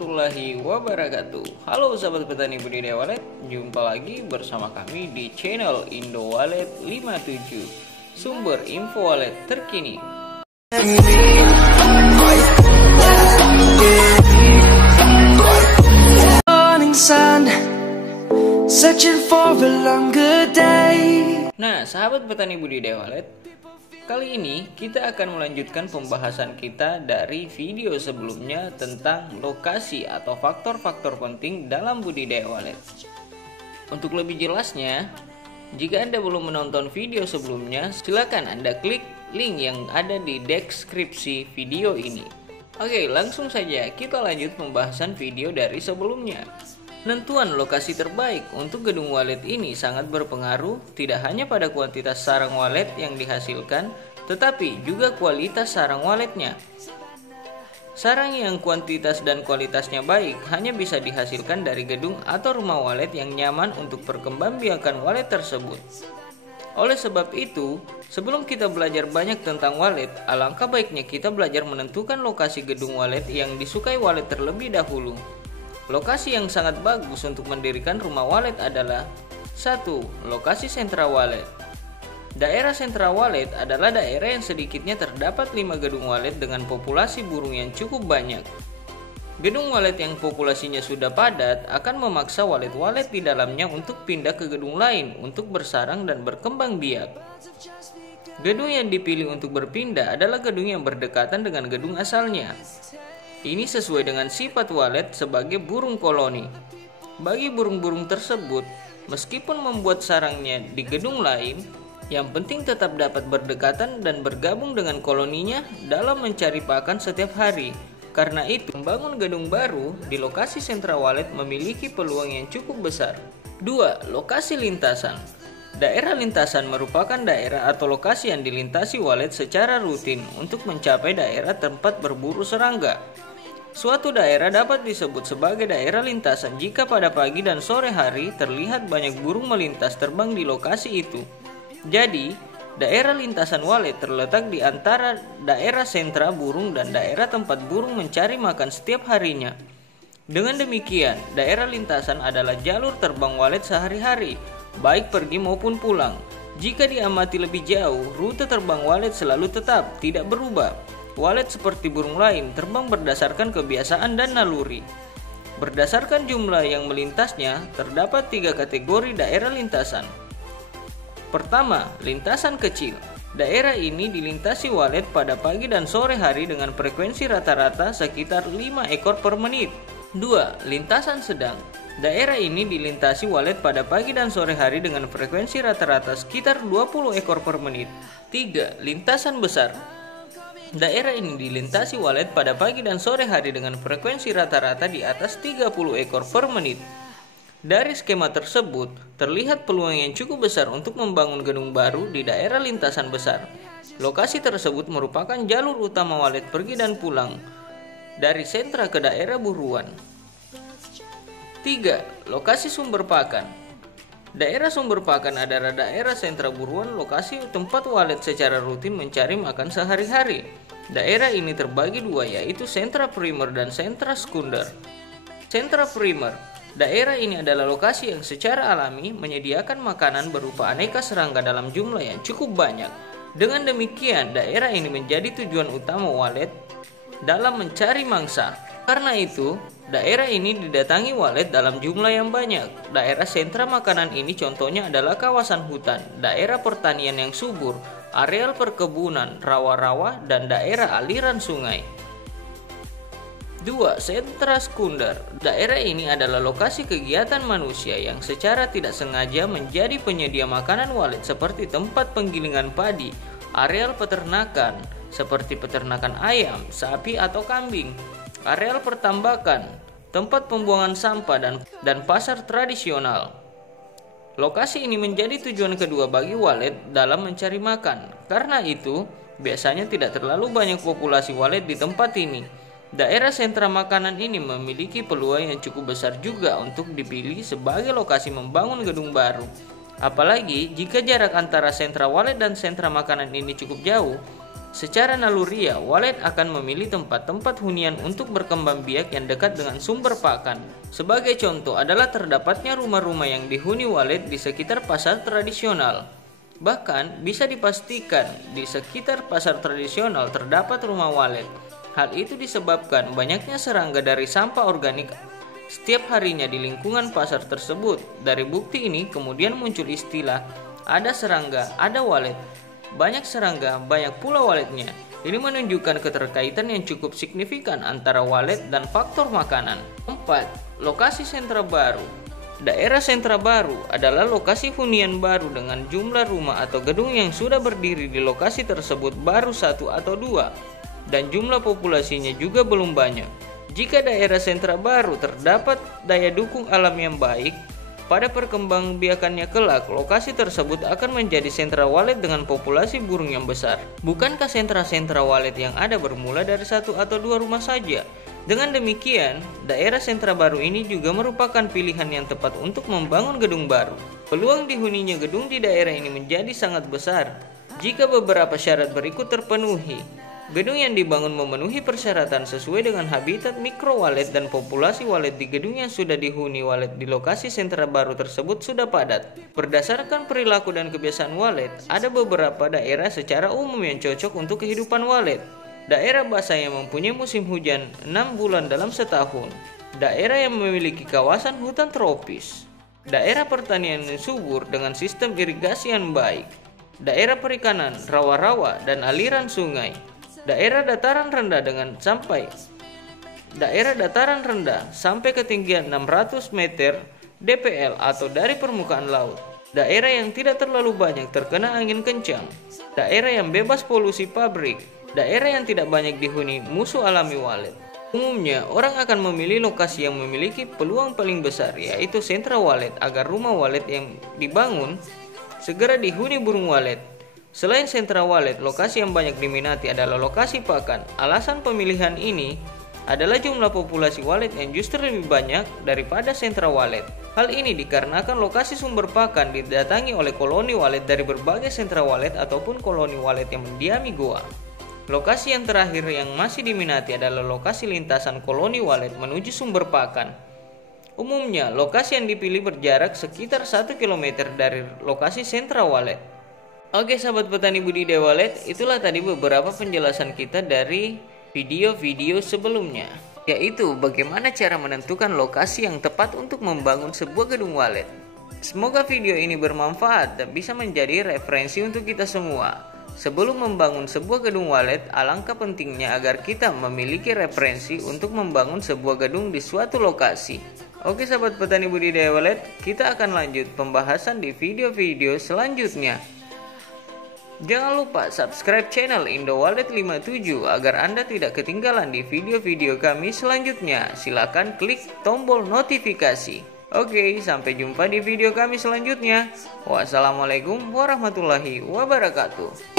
warahmatullahi wabarakatuh. Halo sahabat petani budidaya walet, jumpa lagi bersama kami di channel Indo Walet 57, sumber info walet terkini. Nah, sahabat petani budidaya walet, kali ini kita akan melanjutkan pembahasan kita dari video sebelumnya tentang lokasi atau faktor-faktor penting dalam budidaya walet. Untuk lebih jelasnya, jika Anda belum menonton video sebelumnya, silakan Anda klik link yang ada di deskripsi video ini. Oke, langsung saja kita lanjut pembahasan video dari sebelumnya. Penentuan lokasi terbaik untuk gedung walet ini sangat berpengaruh tidak hanya pada kuantitas sarang walet yang dihasilkan, tetapi juga kualitas sarang waletnya. Sarang yang kuantitas dan kualitasnya baik hanya bisa dihasilkan dari gedung atau rumah walet yang nyaman untuk perkembangbiakan walet tersebut. Oleh sebab itu, sebelum kita belajar banyak tentang walet, alangkah baiknya kita belajar menentukan lokasi gedung walet yang disukai walet terlebih dahulu. Lokasi yang sangat bagus untuk mendirikan rumah walet adalah 1. Lokasi sentra walet. Daerah sentra walet adalah daerah yang sedikitnya terdapat 5 gedung walet dengan populasi burung yang cukup banyak. Gedung walet yang populasinya sudah padat akan memaksa walet-walet di dalamnya untuk pindah ke gedung lain untuk bersarang dan berkembang biak. Gedung yang dipilih untuk berpindah adalah gedung yang berdekatan dengan gedung asalnya. Ini sesuai dengan sifat walet sebagai burung koloni. Bagi burung-burung tersebut, meskipun membuat sarangnya di gedung lain, yang penting tetap dapat berdekatan dan bergabung dengan koloninya dalam mencari pakan setiap hari. Karena itu, membangun gedung baru di lokasi sentra walet memiliki peluang yang cukup besar. 2. Lokasi lintasan. Daerah lintasan merupakan daerah atau lokasi yang dilintasi walet secara rutin untuk mencapai daerah tempat berburu serangga. Suatu daerah dapat disebut sebagai daerah lintasan jika pada pagi dan sore hari terlihat banyak burung melintas terbang di lokasi itu. Jadi, daerah lintasan walet terletak di antara daerah sentra burung dan daerah tempat burung mencari makan setiap harinya. Dengan demikian, daerah lintasan adalah jalur terbang walet sehari-hari, baik pergi maupun pulang. Jika diamati lebih jauh, rute terbang walet selalu tetap, tidak berubah. Walet seperti burung lain terbang berdasarkan kebiasaan dan naluri. Berdasarkan jumlah yang melintasnya, terdapat 3 kategori daerah lintasan. Pertama, lintasan kecil. Daerah ini dilintasi walet pada pagi dan sore hari dengan frekuensi rata-rata sekitar 5 ekor per menit. 2. Lintasan sedang. Daerah ini dilintasi walet pada pagi dan sore hari dengan frekuensi rata-rata sekitar 20 ekor per menit. 3. Lintasan besar. Daerah ini dilintasi walet pada pagi dan sore hari dengan frekuensi rata-rata di atas 30 ekor per menit. Dari skema tersebut, terlihat peluang yang cukup besar untuk membangun gedung baru di daerah lintasan besar. Lokasi tersebut merupakan jalur utama walet pergi dan pulang dari sentra ke daerah buruan. 3. Lokasi sumber pakan. Daerah sumber pakan adalah daerah sentra buruan, lokasi tempat walet secara rutin mencari makan sehari-hari. Daerah ini terbagi 2, yaitu sentra primer dan sentra sekunder. Sentra primer. Daerah ini adalah lokasi yang secara alami menyediakan makanan berupa aneka serangga dalam jumlah yang cukup banyak. Dengan demikian, daerah ini menjadi tujuan utama walet dalam mencari mangsa. Karena itu, daerah ini didatangi walet dalam jumlah yang banyak. Daerah sentra makanan ini contohnya adalah kawasan hutan, daerah pertanian yang subur, areal perkebunan, rawa-rawa, dan daerah aliran sungai. 2. Sentra sekunder. Daerah ini adalah lokasi kegiatan manusia yang secara tidak sengaja menjadi penyedia makanan walet seperti tempat penggilingan padi, areal peternakan seperti peternakan ayam, sapi, atau kambing, areal pertambakan, tempat pembuangan sampah, dan pasar tradisional. Lokasi ini menjadi tujuan kedua bagi walet dalam mencari makan. Karena itu, biasanya tidak terlalu banyak populasi walet di tempat ini. Daerah sentra makanan ini memiliki peluang yang cukup besar juga untuk dipilih sebagai lokasi membangun gedung baru. Apalagi jika jarak antara sentra walet dan sentra makanan ini cukup jauh, Secara naluriah, walet akan memilih tempat-tempat hunian untuk berkembang biak yang dekat dengan sumber pakan. Sebagai contoh adalah terdapatnya rumah-rumah yang dihuni walet di sekitar pasar tradisional. Bahkan bisa dipastikan di sekitar pasar tradisional terdapat rumah walet. Hal itu disebabkan banyaknya serangga dari sampah organik setiap harinya di lingkungan pasar tersebut. Dari bukti ini kemudian muncul istilah ada serangga, ada walet. Banyak serangga, banyak pula waletnya. Ini menunjukkan keterkaitan yang cukup signifikan antara walet dan faktor makanan. 4. Lokasi sentra baru. Daerah sentra baru adalah lokasi hunian baru dengan jumlah rumah atau gedung yang sudah berdiri di lokasi tersebut baru 1 atau 2 dan jumlah populasinya juga belum banyak. Jika daerah sentra baru terdapat daya dukung alam yang baik, pada perkembangbiakannya kelak, lokasi tersebut akan menjadi sentra walet dengan populasi burung yang besar. Bukankah sentra-sentra walet yang ada bermula dari 1 atau 2 rumah saja? Dengan demikian, daerah sentra baru ini juga merupakan pilihan yang tepat untuk membangun gedung baru. Peluang dihuninya gedung di daerah ini menjadi sangat besar jika beberapa syarat berikut terpenuhi. Gedung yang dibangun memenuhi persyaratan sesuai dengan habitat mikro walet dan populasi walet di gedung yang sudah dihuni walet di lokasi sentra baru tersebut sudah padat. Berdasarkan perilaku dan kebiasaan walet, ada beberapa daerah secara umum yang cocok untuk kehidupan walet. Daerah basah yang mempunyai musim hujan 6 bulan dalam setahun. Daerah yang memiliki kawasan hutan tropis. Daerah pertanian yang subur dengan sistem irigasi yang baik. Daerah perikanan, rawa-rawa, dan aliran sungai. Daerah dataran rendah sampai ketinggian 600 meter DPL atau dari permukaan laut. Daerah yang tidak terlalu banyak terkena angin kencang. Daerah yang bebas polusi pabrik. Daerah yang tidak banyak dihuni musuh alami walet. Umumnya, orang akan memilih lokasi yang memiliki peluang paling besar, yaitu sentra walet, agar rumah walet yang dibangun segera dihuni burung walet. Selain sentra walet, lokasi yang banyak diminati adalah lokasi pakan. Alasan pemilihan ini adalah jumlah populasi walet yang justru lebih banyak daripada sentra walet. Hal ini dikarenakan lokasi sumber pakan didatangi oleh koloni walet dari berbagai sentra walet ataupun koloni walet yang mendiami goa. Lokasi yang terakhir yang masih diminati adalah lokasi lintasan koloni walet menuju sumber pakan. Umumnya, lokasi yang dipilih berjarak sekitar 1 km dari lokasi sentra walet. Oke sahabat petani budidaya walet, itulah tadi beberapa penjelasan kita dari video-video sebelumnya, yaitu bagaimana cara menentukan lokasi yang tepat untuk membangun sebuah gedung walet. Semoga video ini bermanfaat dan bisa menjadi referensi untuk kita semua. Sebelum membangun sebuah gedung walet, alangkah pentingnya agar kita memiliki referensi untuk membangun sebuah gedung di suatu lokasi. Oke sahabat petani budidaya walet, kita akan lanjut pembahasan di video-video selanjutnya. Jangan lupa subscribe channel Indo Walet 57 agar Anda tidak ketinggalan di video-video kami selanjutnya. Silakan klik tombol notifikasi. Oke, sampai jumpa di video kami selanjutnya. Wassalamualaikum warahmatullahi wabarakatuh.